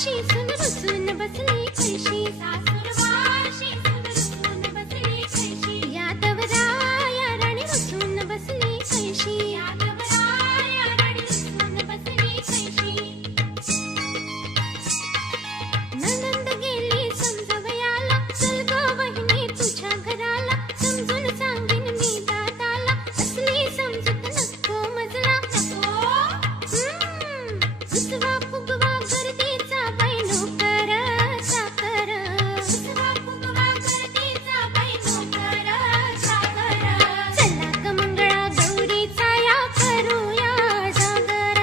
वाशी सुन रुसून बसली कैशी, सासूर वाशी सुन रुसून बसली कैशी, यादवराया राणी रुसून बसली कैशी, यादवराया राणी रुसून बसली कैशी. नणंद गेली समजवयाला, चल ग वहिनी तुझ्या घराला, समजून सांगीन मी दादाला, असली समजूत नको मजला नको. उसवा फुगवा गर्दीचा बाई नोकर चाकर, उसवा फुगवा गर्दीचा बाई नोकर चाकर. चला ग मंगळा गौरीचा या करूया जागर,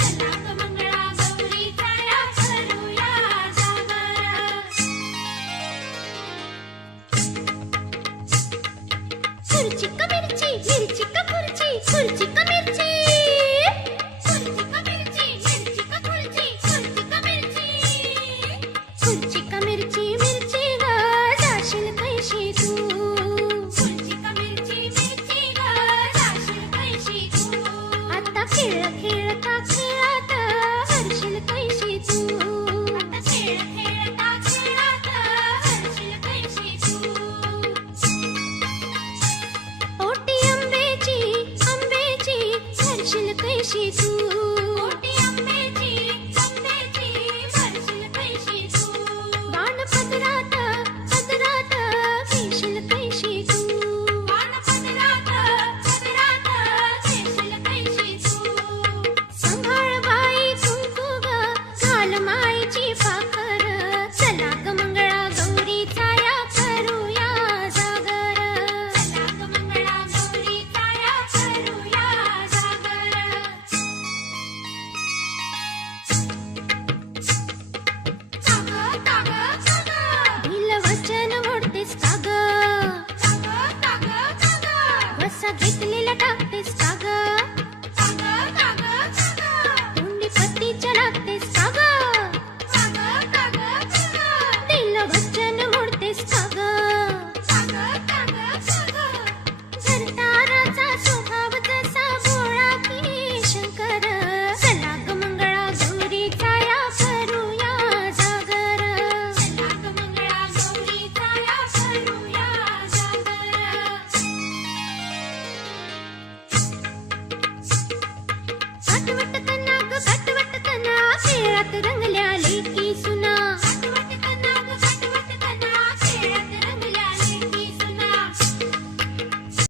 चला ग मंगळा गौरीचा या करूया जागर. खुर्ची का मिरची, मिरची का खुर्ची, खुर्ची का मिरची, खुर्ची का मिरची, मिरची का खुर्ची, खुर्ची का मिरची, खुर्ची का मिरची, मिरची ग जाशील कैशी तू, खुर्ची का मिरची, मिरची ग जाशील कैशी तू. आता खेळ खेळता खेळात हरशील कैशी तू, आता खेळ खेळता खेळात हरशील कैशी तू. ओटी आंब्याची आंब्याची भरशील कैशी तू, ओटी आंब्याची आंब्याची भरशील कैशी तू. बाण पदरात पदरात घेशील कैशी तू, बाण पदरात पदरात घेशील कैशी तू. सांभाळ बाई कुंकू ग घाल मायची पाखर, चला ग मंगळा गौरीचा या करूया जागर, चला ग मंगळा गौरीचा या करूया जागर. काग काग काग भिल वचन मोडतेस काग, काग काग काग वसा घेतलेला टाकतेस काग, काग काग काग तोंडी पत्तीच्या लागतेस काग, काग काग काग दिल वचन मोडतेस काग, काग काग काग. सरदाराचा स्वभाव तसा भोळा की शंकर, चला ग मंगळा गौरीचा या करूया जागर, चला ग मंगळा गौरीचा या करूया जागर. काटवट कना ग काटवट कना खेळात रंगल्या लेक,